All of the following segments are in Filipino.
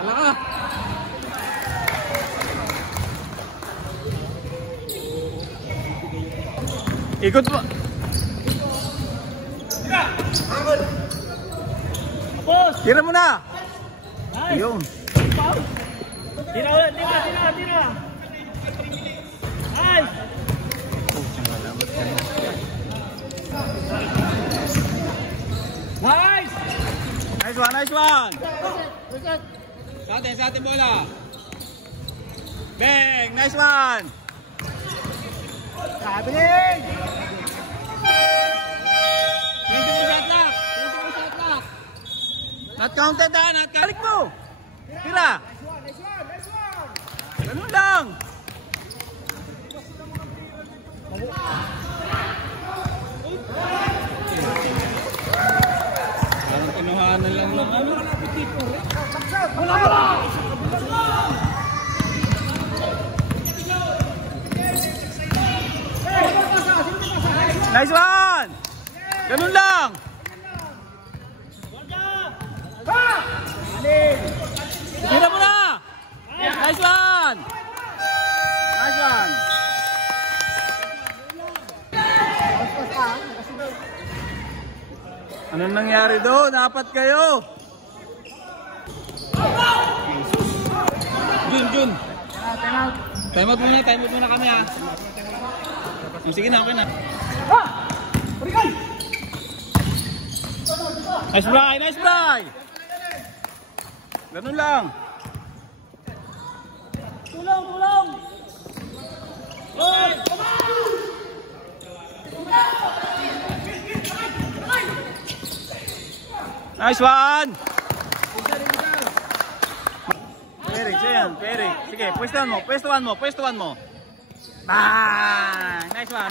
Ala ka. Ikot mo. Tira mo na. Ayun. Tira ulit, tira. Nice. Nice. Nice one. Sa atin bola. Bang, nice one. Sabihin. Hindi mo shot lock. Not counted ha, not counted mo. Tira. Ganun lang. Parang kinuhanan lang lang ano. Nice one! Ganun lang! Tira mo na! Nice one! Nice one! Anong nangyari doon? Apat kayo! Jun! Time out muna kami ha! Sige na, okay na. Nice try! Ganun lang. Tulong! Nice one! Perik. Sige, pwestuhan mo. Bang! Nice one.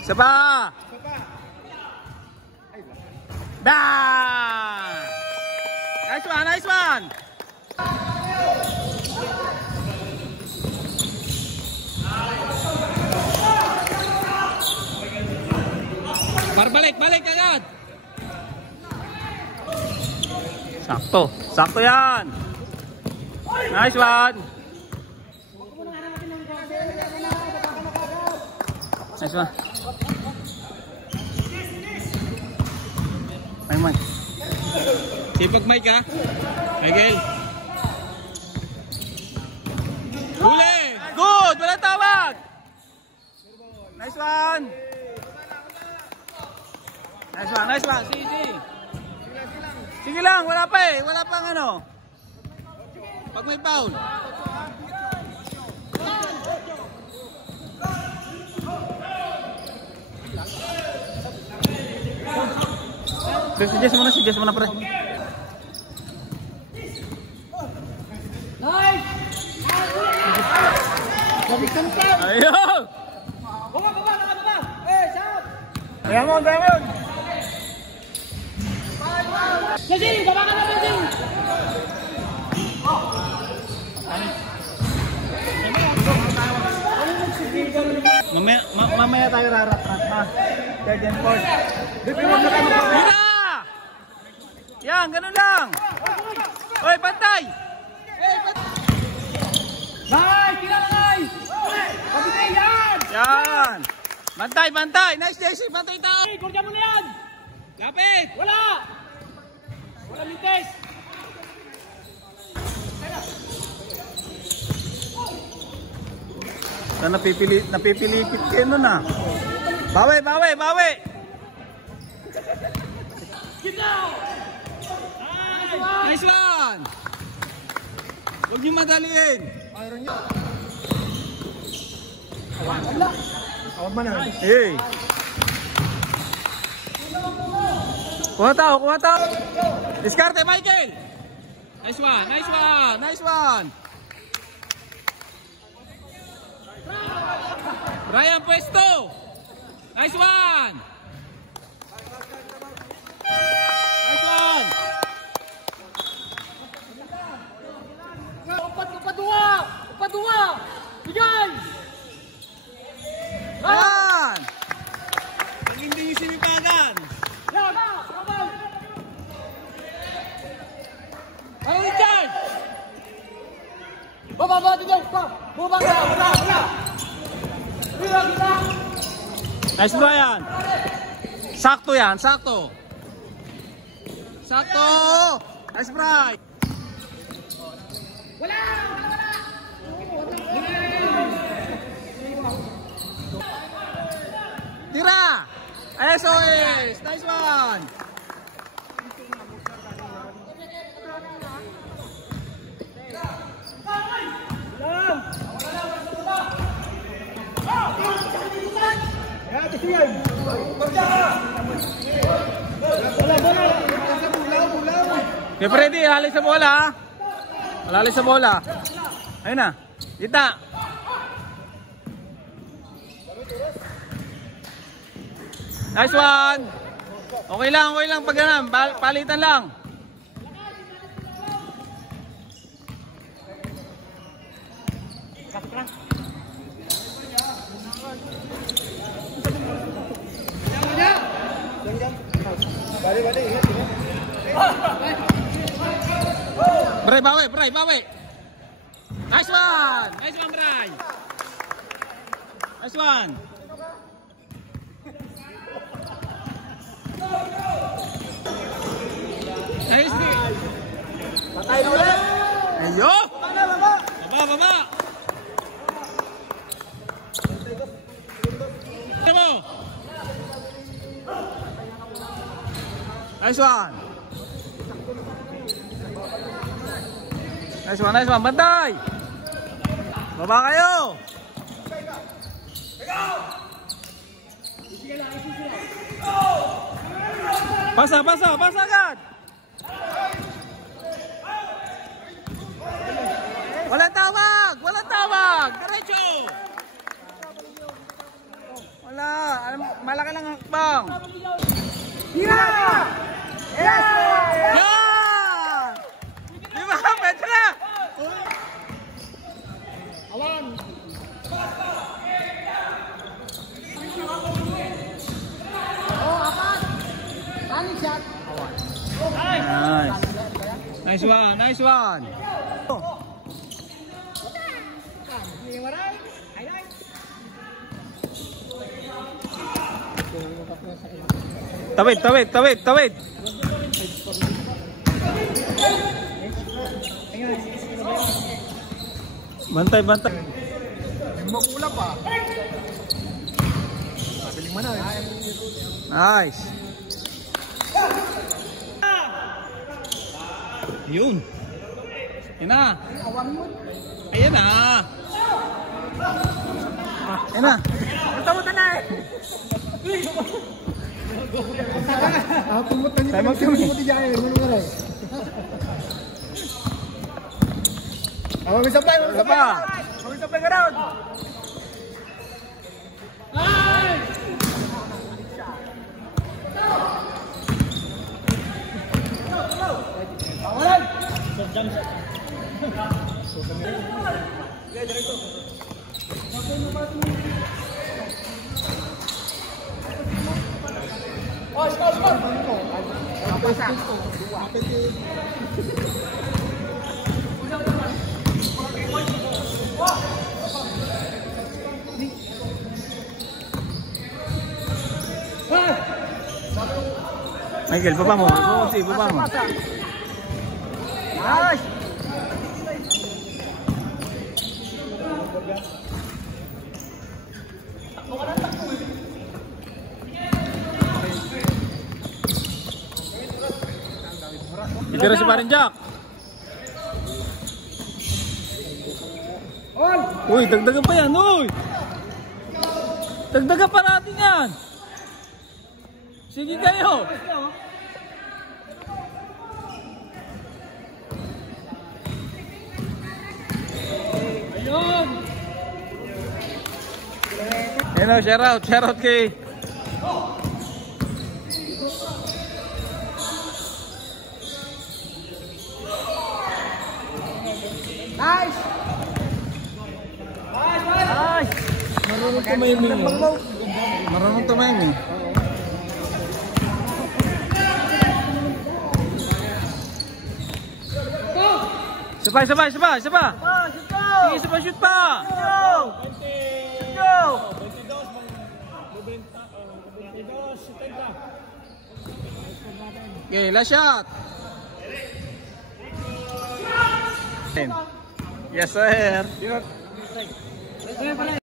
Isa pa! Bang! Nice one! Balik agad! Sakto yan! Nice one! Ay, Mike. Sipag Mike ha? Michael. Huli! Good! Wala tawag! Nice one! Sige lang, wala pang ano. Pag may foul. Suggest mo na pre. Nice! Ayun! Baba! Shot! Diamond! Jesse, baba ka na, Jesse! Mamaya tayo rarat-rat ha. Third and fourth. Mira! Yan, ganun lang. Oy, pantay! Nice! Tira na, nice! Kapitay yan! Yan! Bantay! Nice, Jesse! Bantay tayo! Kurdiyan mo na yan! Lapit! Wala mintes! Napipilipit kayo nun ah. Bawi! Get down! Nice one! Huwag niyo madaliin. Awag mo na. Hey! Kuha tao! Diskarte, Michael! Nice one! Ryan Puesto! Nice one! Upadua! Bigay! Yan! Pag hindi yung sinipagan! Yan! Baba dito. Baba ka. Wala. Wala. Nice Brian. Sakto yan, sakto. Sakto. Nice Brian. Wala. Tira. SOS. Nice one. Okay, Freddy, halis sa bola ha. Halis sa bola. Ayun na. Kita. Nice one. Okay lang pag ganun. Palitan lang. Balik. Bray, bawi. Nice one, Bray. Nice one. Nice. Patay na ulit. Ayo. Baba. Baba. Temo. Nice one. Bantay. Baba kayo. Pasa agad. Walang tawag. Diretso. Wala, malaki lang hakbang. Tira! Yes! Yan! Di ba? Pwede na! Awan! Oh, apat! Running shot! Nice one! Tawid! Bantay! Makula pa! Mabiling mo na eh! Nice! Yun! Yan na! Ayan na! Ayan na! Tamutan na eh! Tumutan niyo Tayo magtumi. dyan. Mag-supply ka down. Awalan! Michael, baba mo. Baba mo. Nice! Itira si Parin Jack. Uy, dagdagan pa yan, uy! Dagdagan pa natin yan! Sige kayo! Ayun! Hello, shout out kay Nice! Nice! marunong tumayin eh. Sabay, sabay, sabay, sabay. Shoot go! Sige, sabay, shoot pa. Go! Go! Okay, last shot. Yes, sir.